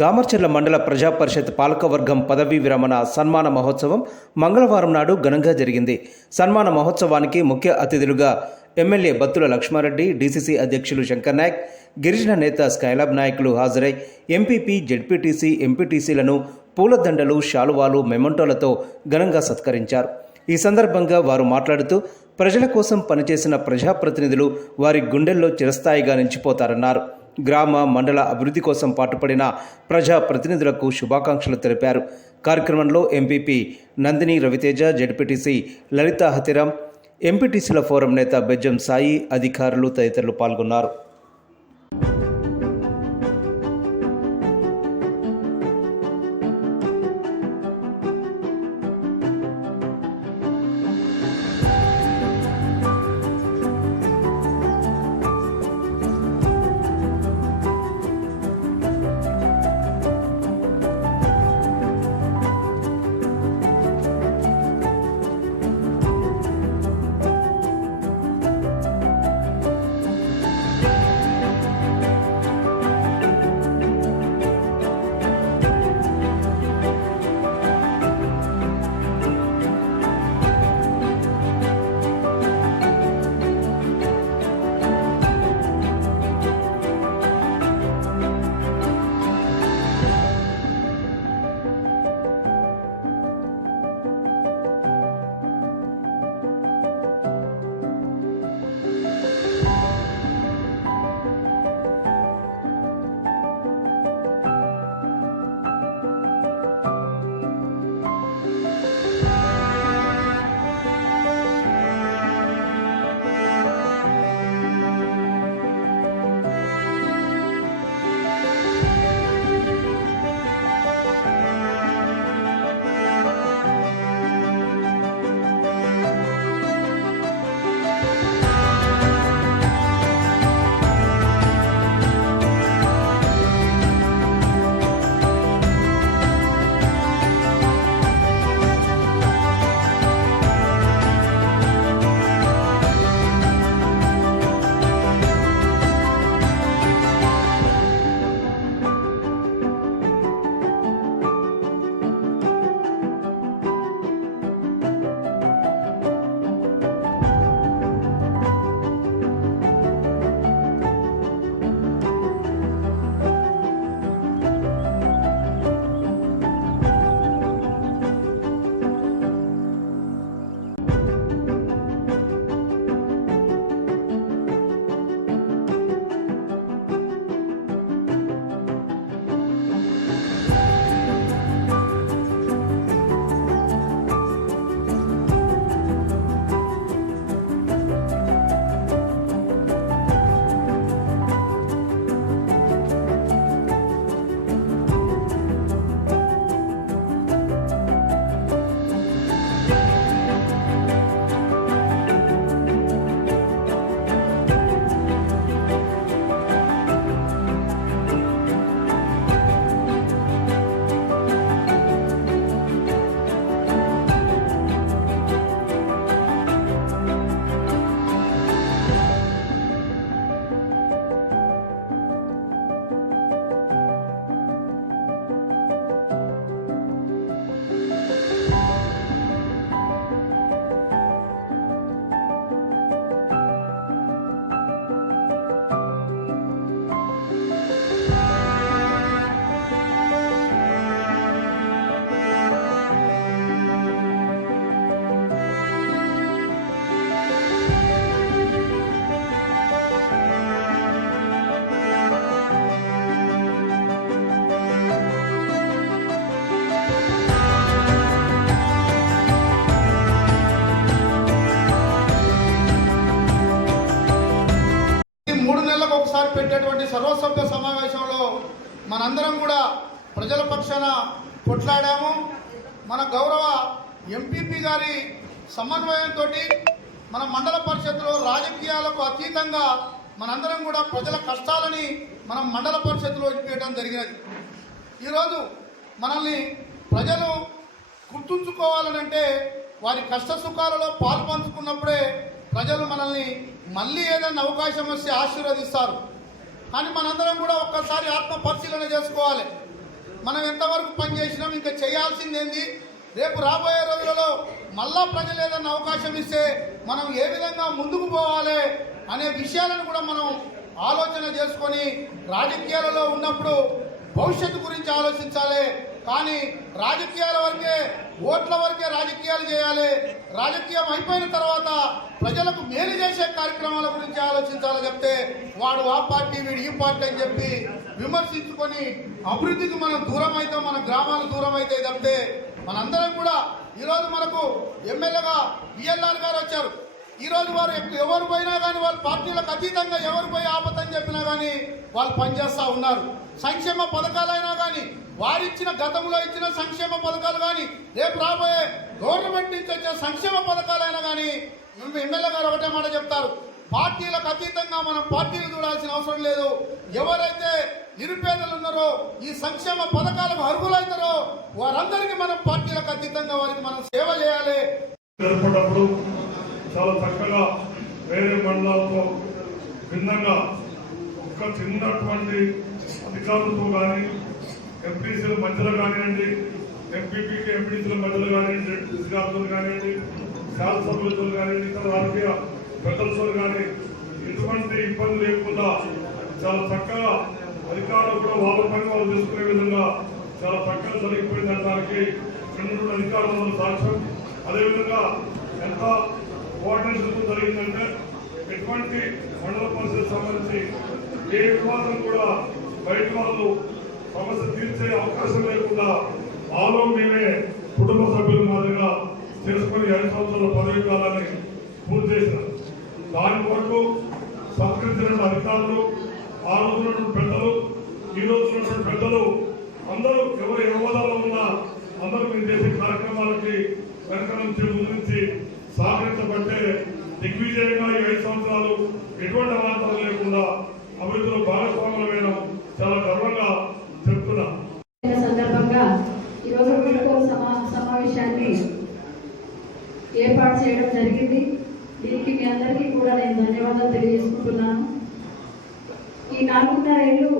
దామర్చర్ల మండల ప్రజా పరిషత్ పాలకవర్గం పదవీ విరమణ సన్మాన మహోత్సవం మంగళవారం నాడు ఘనంగా జరిగింది. సన్మాన మహోత్సవానికి ముఖ్య అతిథులుగా ఎమ్మెల్యే బత్తుల లక్ష్మారెడ్డి, డీసీసీ అధ్యక్షులు శంకర్ నాయక్, గిరిజన నేత స్కైలాబ్ నాయకులు హాజరై ఎంపీపీ, జెడ్పీటీసీ, ఎంపీటీసీలను పూలదండలు, శాలువాలు, మెమంటోలతో ఘనంగా సత్కరించారు. ఈ సందర్భంగా వారు మాట్లాడుతూ ప్రజల కోసం పనిచేసిన ప్రజాప్రతినిధులు వారి గుండెల్లో చిరస్థాయిగా నిలిచిపోతారన్నారు. గ్రామ, మండల అభివృద్ధి కోసం పాటుపడిన ప్రజాప్రతినిధులకు శుభాకాంక్షలు తెలిపారు. కార్యక్రమంలో ఎంపీపీ నందిని రవితేజ, జెడ్పీటీసీ లలిత హతిరాం, ఎంపీటీసీల ఫోరం నేత బెజ్జం సాయి, అధికారులు తదితరులు పాల్గొన్నారు. ఒకసారి పెట్టేటువంటి సర్వసభ్య సమావేశంలో మనందరం కూడా ప్రజల పక్షాన కొట్లాడాము. మన గౌరవ ఎంపీపీ గారి సమన్వయంతో మన మండల పరిషత్తులో రాజకీయాలకు అతీతంగా మనందరం కూడా ప్రజల కష్టాలని మనం మండల పరిషత్తులో ఇచ్చేయడం జరిగినది. ఈరోజు మనల్ని ప్రజలు గుర్తుంచుకోవాలనంటే వారి కష్ట సుఖాలలో పాలు పంచుకున్నప్పుడే ప్రజలు మనల్ని మళ్ళీ ఏదైనా అవకాశం వస్తే ఆశీర్వదిస్తారు. కానీ మనందరం కూడా ఒక్కసారి ఆత్మ పరిశీలన చేసుకోవాలి. మనం ఎంతవరకు పనిచేసినాం, ఇంకా చేయాల్సిందేంది, రేపు రాబోయే రోజులలో మళ్ళా ప్రజలు ఏదన్నా అవకాశం ఇస్తే మనం ఏ విధంగా ముందుకు పోవాలి అనే విషయాలను కూడా మనం ఆలోచన చేసుకొని రాజకీయాలలో ఉన్నప్పుడు భవిష్యత్తు గురించి ఆలోచించాలి. కానీ రాజకీయాల వరకే, ఓట్ల వరకే రాజకీయాలు చేయాలి. రాజకీయం అయిపోయిన తర్వాత ప్రజలకు మేలు చేసే కార్యక్రమాల గురించి ఆలోచించాలి. చెప్తే వాడు ఆ పార్టీ, వీడు ఈ పార్టీ అని చెప్పి విమర్శించుకొని అభివృద్ధికి మనం దూరం అవుతాం, మన గ్రామాలు దూరం అవుతాయి. తప్పితే మనందరం కూడా ఈరోజు మనకు ఎమ్మెల్యేగా బిఎల్ఆర్ గారు వచ్చారు. ఈరోజు వారు ఎవరు పోయినా కానీ వాళ్ళ పార్టీలకు అతీతంగా ఎవరు పోయి ఆపదని చెప్పినా కానీ వాళ్ళు పనిచేస్తూ ఉన్నారు. సంక్షేమ పథకాలైనా కానీ, వారిచ్చిన గతంలో ఇచ్చిన సంక్షేమ పథకాలు కానీ, రేపు రాబోయే గవర్నమెంట్ నుంచి వచ్చే సంక్షేమ పథకాలైనా కానీ ఎమ్మెల్యే గారు ఒకటే మాట చెప్తారు, పార్టీలకు అతీతంగా మనం పార్టీలు చూడాల్సిన అవసరం లేదు. ఎవరైతే నిరుపేదలు ఉన్నారో, ఈ సంక్షేమ పథకాలకు అర్హులవుతారో వారందరికీ మనం పార్టీలకు అతీతంగా వారికి మనం సేవ చేయాలి. జరపడప్పుడు చాలా చక్కగా వేరే మండలాలతో భిన్నంగా ఒక చిన్నటువంటి అధికారులతో కానీ, ఎంపీసీల మధ్యలో కానివ్వండి, ఎంపీపీకి ఎంపీసీల మధ్యలో కానివ్వండి, అధికారులతో కానివ్వండి, శాసనసభ్యులతో కానివ్వండి, ఇతర రాజకీయ పెద్దలతో కానీ ఎటువంటి ఇబ్బంది లేకుండా చాలా చక్కగా అధికారులు కూడా వాళ్ళ పని వాళ్ళు చేసుకునే విధంగా చాలా చక్కగా జరిగిపోయిందనడానికి రెండు అధికారుల సాక్ష్యం. అదేవిధంగా ఎంత కోఆర్డినేషన్ జరిగిందంటే ఎటువంటి మండల పరిషత్ సంబంధించి ఏ వివాదం కూడా బయట వాళ్ళు సమస్య తీర్చే అవకాశం లేకుండా ఆలో మేమే కుటుంబ సభ్యుల మాదిరిగా చేసుకుని 5 సంవత్సరాల పదవి కాలాన్ని పూర్తి చేసిన దాని వరకు సహకరించిన అధికారులు, ఆ రోజు పెద్దలు, ఈ రోజు పెద్దలు అందరూ ఎవరు ఏ హోదాలో ఉన్నా అందరూ మేము చేసే కార్యక్రమాలకి వెనక నుంచి ముందు నుంచి సహకరించబట్టే దిగ్విజయంగా ఈ 5 సంవత్సరాలు ఎటువంటి అవాంతరం లేకుండా అభివృద్ధిలో భాగస్వాములమైన చాలా గర్వంగా చెప్తున్నా. సందర్భంగా ఈరోజు వీడ్కోలు సమావేశాన్ని ఏర్పాటు చేయడం జరిగింది. దీనికి మీ అందరికీ కూడా నేను ధన్యవాదాలు తెలియజేసుకుంటున్నాను. ఈ 4.5 ఏళ్ళు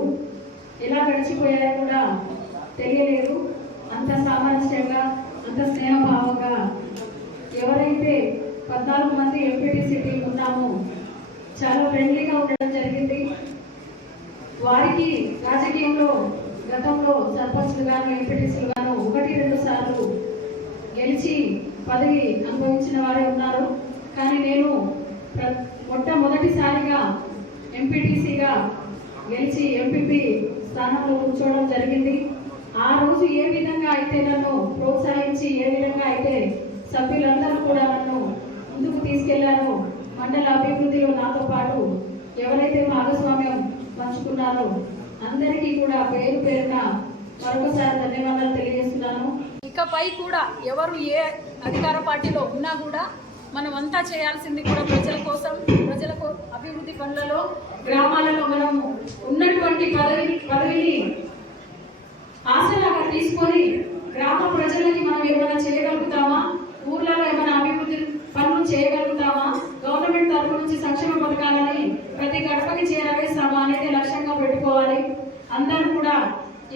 ఎలా గడిచిపోయాయో కూడా తెలియలేదు. అంత సామరస్యంగా, అంత స్నేహభావంగా ఎవరైతే 14 మంది ఎంపీటీసీ టీం ఉన్నామో చాలా ఫ్రెండ్లీగా ఉండడం జరిగింది. వారికి రాజకీయంలో గతంలో సర్పంచ్లు గాను, ఎంపీటీసీలు గాను 1-2 సార్లు గెలిచి పదవి అనుభవించిన వారే ఉన్నారు. కానీ నేను మొట్టమొదటిసారిగా ఎంపీటీసీగా గెలిచి ఎంపీపీ స్థానంలో కూర్చోవడం జరిగింది. ఆ రోజు ఏ విధంగా అయితే నన్ను ప్రోత్సహించి, ఏ విధంగా అయితే సభ్యులందరూ కూడా నన్ను ముందుకు తీసుకెళ్లారో, మండల అభివృద్ధిలో నాతో పాటు ఎవరైతే భాగస్వామ్యం పంచుకున్నారో అందరికీ కూడా పేరు పేరున మరొకసారి ధన్యవాదాలు తెలియజేస్తున్నాను. ఇకపై కూడా ఎవరు ఏ అధికార పార్టీలో ఉన్నా కూడా మనం అంతా చేయాల్సింది కూడా ప్రజల కోసం, ప్రజలకు అభివృద్ధి పనులలో, గ్రామాలలో మనం ఉన్నటువంటి పదవిని ఆశలాగా తీసుకొని గ్రామ ప్రజలకి మనం ఏమైనా చేయగలుగుతామా, ఊర్లలో ఏమైనా అభివృద్ధి పనులు చేయగలుగుతామా, గవర్నమెంట్ తరఫు నుంచి సంక్షేమ పథకాలని ప్రతి గడపకి చేరవేస్తామా అనేది లక్ష్యంగా పెట్టుకోవాలి. అందరూ కూడా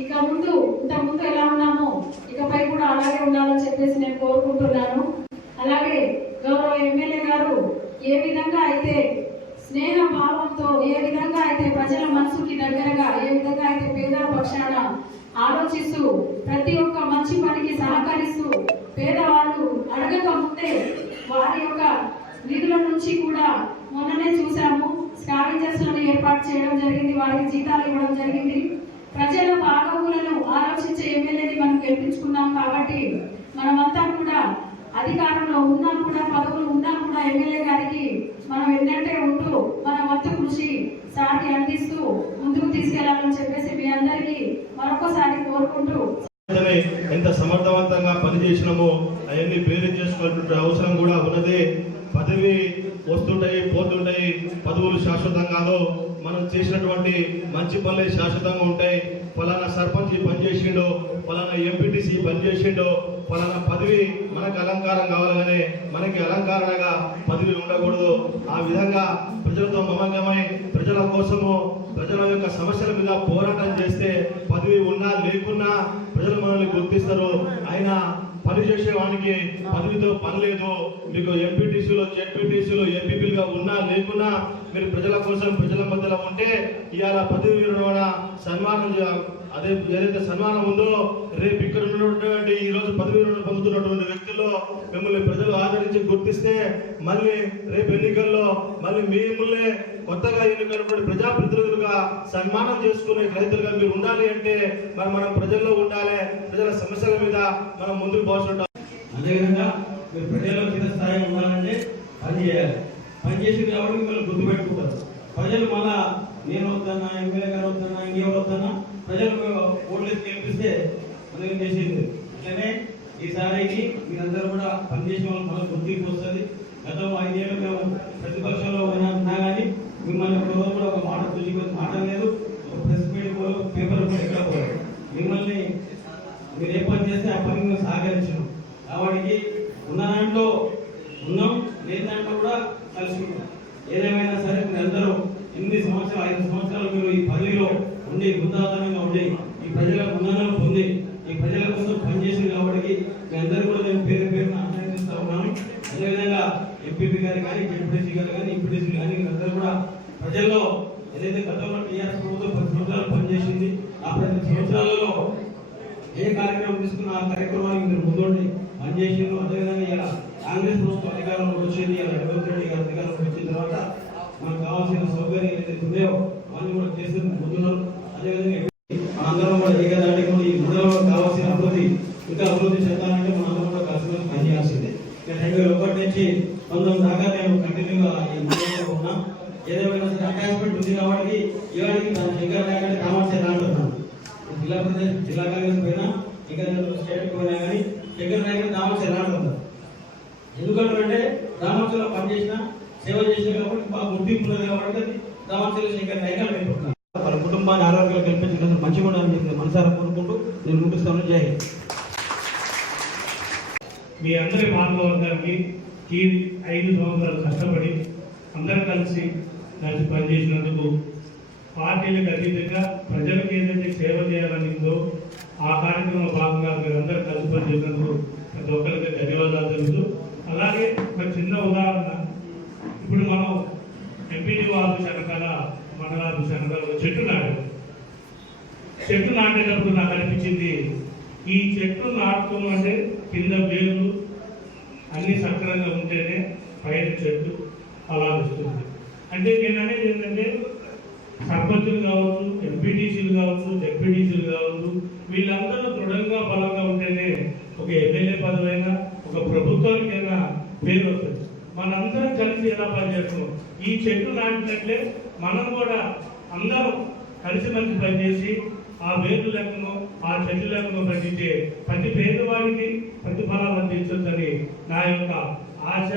ఇంత ముందు ఎలా ఉన్నామో ఇకపై కూడా అలాగే ఉండాలని చెప్పేసి నేను కోరుకుంటున్నాను. అలాగే గౌరవ ఎమ్మెల్యే గారు ఏ విధంగా అయితే స్నేహ భావంతో, ఏ విధంగా అయితే ప్రజల మనసుకి దగ్గరగా, ఏ విధంగా అయితే పేదల పక్షాన ఆలోచిస్తూ ప్రతి ఒక్క మంచి పనికి సహకరిస్తూ పేదవాళ్ళు అడగక ముందే వారి యొక్క నిధుల నుంచి కూడా మొన్ననే చూసాము, స్కావెంజర్స్ లను ఏర్పాటు చేయడం జరిగింది, వారికి జీతాలు ఇవ్వడం జరిగింది. ప్రజల బాగోగులను ఆలోచించే ఎమ్మెల్యేని మనం గెలిపించుకున్నాం. కాబట్టి మనమంతా కూడా అధికారంలో ఉన్నా కూడా, పదవులు ఉన్నా కూడా ఎమ్మెల్యే గారికి మనం ఎన్నట్టే ఉంటూ మన వంతు కృషి సాటి అందిస్తూ ముందుకు తీసుకెళ్లాలని చెప్పేసి మీ అందరికీ మరొకసారి కోరుకుంటూ, ఎంత సమర్థవంతంగా పనిచేసినామో అవన్నీ పేరు చేసుకోవాల్సిన అవసరం కూడా ఉన్నది. పదవి వస్తుంటాయి, పోతుంటాయి, పదవులు శాశ్వతంగానో మనం చేసినటువంటి మంచి పనులే శాశ్వతంగా ఉంటాయి. ఫలానా సర్పంచ్ పనిచేసిండో, ఫలానా ఎంపీటీసీ పనిచేసిండో, ఫలానా పదవి మనకు అలంకారం కావాలనే మనకి అలంకారణగా పదవి ఉండకూడదు. ఆ విధంగా ప్రజలతో మమేకమై ప్రజల కోసము ప్రజల యొక్క సమస్యల మీద పోరాటం చేస్తే పదవి ఉన్నా లేకున్నా ప్రజలు మనల్ని గుర్తిస్తారు. ఆయన పని చేసేవానికి పదవితో పని లేదు. మీకు ఎంపీటీసీలో జెడ్పీటీసీలో ఎంపీపీలుగా ఉన్నా లేకున్నా మీరు ప్రజల కోసం ప్రజల మధ్యలో ఉంటే ఇవాళ పదవి విరమణ సన్మానం అదే ఏదైతే సన్మానం ఉందో రేపు ఇక్కడ ఉన్నటువంటి ఈ రోజు పదవి విరమణ పొందుతున్నటువంటి వ్యక్తుల్లో మిమ్మల్ని ప్రజలు ఆదరించి గుర్తిస్తే మళ్ళీ రేపు ఎన్నికల్లో మళ్ళీ మిమ్మల్ని కొత్తగా ఎన్నికైనటువంటి ప్రజాప్రతినిధులుగా సన్మానం చేసుకునే రైతులుగా మీరు ఉండాలి అంటే మరి మనం ప్రజల్లో ఉండాలి. ప్రజల సమస్యల మీద మనం ముందుకు పోతుంటాం. అదేవిధంగా మీరు ప్రజల్లో కింద స్థాయి ఉండాలంటే పని చేయాలి. పని చేసింది కాబట్టి మిమ్మల్ని గుర్తుపెట్టుకుంటారు ప్రజలు. మళ్ళా నేను వద్దన్నా, ఎమ్మెల్యే గారు వద్దన్నా, ఇంకెవరు వద్దన్నా ప్రజలు ఓట్లేసి గెలిపిస్తే మనం ఏం చేసేది. అట్లనే ఈసారికి మీరందరూ కూడా పనిచేసిన వాళ్ళు మళ్ళీ గుర్తింపు వస్తుంది. గతంలో 5 ఏళ్ళు మేము ప్రతిపక్షంలో ఉన్నా కానీ మిమ్మల్ని రోజు కూడా ఒక మాట మాట లేదు. ప్రెస్ మీట్ పేపర్ కూడా ఎక్కడ పోలేదు. మిమ్మల్ని మీరు ఏ పని చేస్తే ఆ పని మేము సహకరించినాం. కాబట్టి ఉన్న దాంట్లో ఉన్నాం, లేని దాంట్లో కూడా కలుసుకుంటాం. ఏదేమైనా సరే మీరు అందరూ 8 సంవత్సరాలు 5 సంవత్సరాలు మీరు ఈ పదవిలో ఉండి వృద్ధాతనంగా ఉండి ఈ ప్రజల మన్ననలు పొంది ఈ ప్రజల కోసం పనిచేసింది కాబట్టి మీ అందరూ కూడా నేను పేరు పేరున అభినందిస్తూ ఉన్నాను. అదేవిధంగా ఎంపీపీ గారు కానీ జెడ్పీటీసీ గారు కానీ ఎంపీటీసీ కానీ అందరూ కూడా ప్రజల్లో ఏదైతే గతంలో టీఆర్ఎస్ ప్రభుత్వం 10 సంవత్సరాలు పనిచేసింది ఆ 10 సంవత్సరాలలో ఏ కార్యక్రమం తీసుకున్న ఆ కార్యక్రమానికి మీరు ముందుండి పనిచేసిండ్రు. అదేవిధంగా ఇలా కాంగ్రెస్ ప్రభుత్వం అధికారంలో వచ్చింది. ఇలా రేవంత్ రెడ్డి గారు అధికారంలోకి వచ్చిన తర్వాత మనకు కావాల్సిన సౌకర్యం ఏదైతే ఉన్నాయో అవన్నీ కూడా చేసి ముందున్నారు. అదేవిధంగా మనందరం కూడా ఏకదాటి కూడా ఈ మండలంలో కావాల్సిన అభివృద్ధి ఇంకా అభివృద్ధి చెందాలంటే మనందరం కూడా కలిసి పనిచేయాల్సిందే. 2001 నుంచి 19 దాకా నేను కంటిన్యూగా ఈ మండలంలో ఉన్నా. ఏదేమైనా సరే అటాచ్మెంట్ ఉంది కాబట్టి ఇవాడికి శంకర్ నాయకుడి కామాక్షి అంటున్నాను. జిల్లా కాంగ్రెస్ పోయినా ఇంకా స్టేట్ పోయినా కానీ శంకర్ నాయకుడి కామాక్షి అంటున్నారు. ఎందుకంటే రామాక్షలో పనిచేసిన సేవ చేసిన కాబట్టి బాగా గుర్తింపు ఉన్నది కాబట్టి అది రామాక్షలో శంకర్ నాయకులు పెట్టుకుంటున్నాను. వాళ్ళ కుటుంబాన్ని ఆరోగ్యాలు కల్పించిన మంచిగా ఉండాలని చెప్పి మనసారా కోరుకుంటూ నేను ముగిస్తాను. జై హింద్. మీ అందరి పాల్గొనడానికి ఈ 5 సంవత్సరాలు కష్టపడి అందరూ కలిసి పనిచేసినందుకు పార్టీలకు అతీతంగా ప్రజలకు ఏదైతే సేవ చేయాలనిందో ఆ కార్యక్రమంలో భాగంగా మీరు అందరూ కలిసి పనిచేసినందుకు ప్రతి ఒక్కరికి ధన్యవాదాలు తెలుపుతూ, అలాగే ఒక చిన్న ఉదాహరణ, ఇప్పుడు మనం ఎంపీడీ ఆఫీస్ వెనకాల మండలాఫీస్ వెనకాల చెట్టు నాటేటప్పుడు నాకు అనిపించింది ఈ చెట్టు నాటుతాం అంటే కింద వేర్లు అన్ని సక్రంగా ఉంటేనే పైన చెట్టు అలా వస్తుంది. అంటే నేను అనేది ఏంటంటే సర్పంచులు కావచ్చు, ఎంపీటీసీలు కావచ్చు, జెడ్పీటీసీలు కావచ్చు, వీళ్ళందరూ దృఢంగా బలంగా ఉంటేనే ఒక ఎమ్మెల్యే పదవైనా ఒక ప్రభుత్వానికైనా పేరు వస్తుంది. మనందరం కలిసి ఎలా పనిచేస్తున్నాం, ఈ చెట్టు నాటినట్లే మనం కూడా అందరం కలిసిమెలిసి పనిచేసి ఆ వేరు లెక్కను ఆ చెట్టు లెక్కను పండించే ప్రతి పేదవాడికి ప్రతిఫలాలు అందించొచ్చని నా యొక్క ఆశ.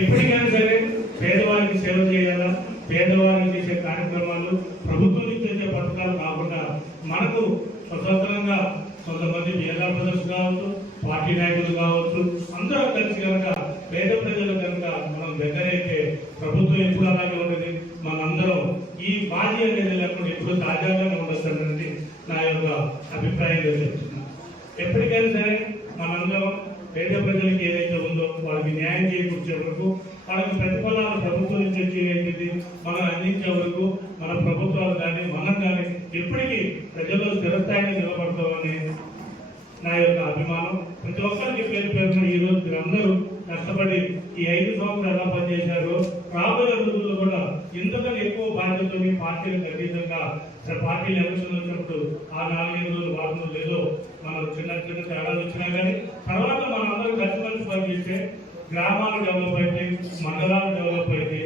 ఎప్పటికైనా సరే పేదవారికి సేవ చేయాలా, పేదవారికి చేసే కార్యక్రమాలు ప్రభుత్వం నుంచి చేసే పథకాలు కాకుండా మనకు స్వతంత్రంగా కొంతమంది జిల్లా ప్రదర్శన కావచ్చు, పార్టీ నాయకులు కావచ్చు, అందరూ కలిసి కనుక పేద ప్రజలు కనుక మనం దగ్గరైతే ప్రభుత్వం ఎప్పుడు అలాగే ఉండేది. మనందరం ఈ బాధ్య అనేది లేకుండా ఎప్పుడు తాజాగానే ఉండొచ్చండి నా యొక్క అభిప్రాయం చెప్తున్నాను. ఎప్పటికైనా సరే మనందరం పేద ప్రజలకు ఏదైతే ఉందో వాళ్ళకి న్యాయం చేకూర్చే వరకు, వాళ్ళకి ప్రతిఫలాలు ప్రభుత్వం నుంచి వచ్చేది మనం అందించే వరకు మన ప్రభుత్వాలు కానీ మనం కానీ ఎప్పటికీ ప్రజల్లో స్థిరస్థాయిగా నిలబడతామని నా యొక్క అభిమానం. ప్రతి ఒక్కరికి పేరు పేరున ఈ రోజు మీరు అందరూ కష్టపడి ఈ 5 సంవత్సరాలు ఎలా పనిచేశారో రాబోయే రోజుల్లో కూడా ఇంతకన్నా ఎక్కువ బాధ్యతని పార్టీలకు అతీతంగా పార్టీలు ఎలక్షన్ వచ్చినప్పుడు ఆ 4-5 రోజులు వారం లేదో మనం చిన్న చిన్న తేడాలు వచ్చినా కానీ తర్వాత మనందరూ కలిసి పనిచేస్తే గ్రామాలు డెవలప్ అయితే, మండలాలు డెవలప్ అయితే,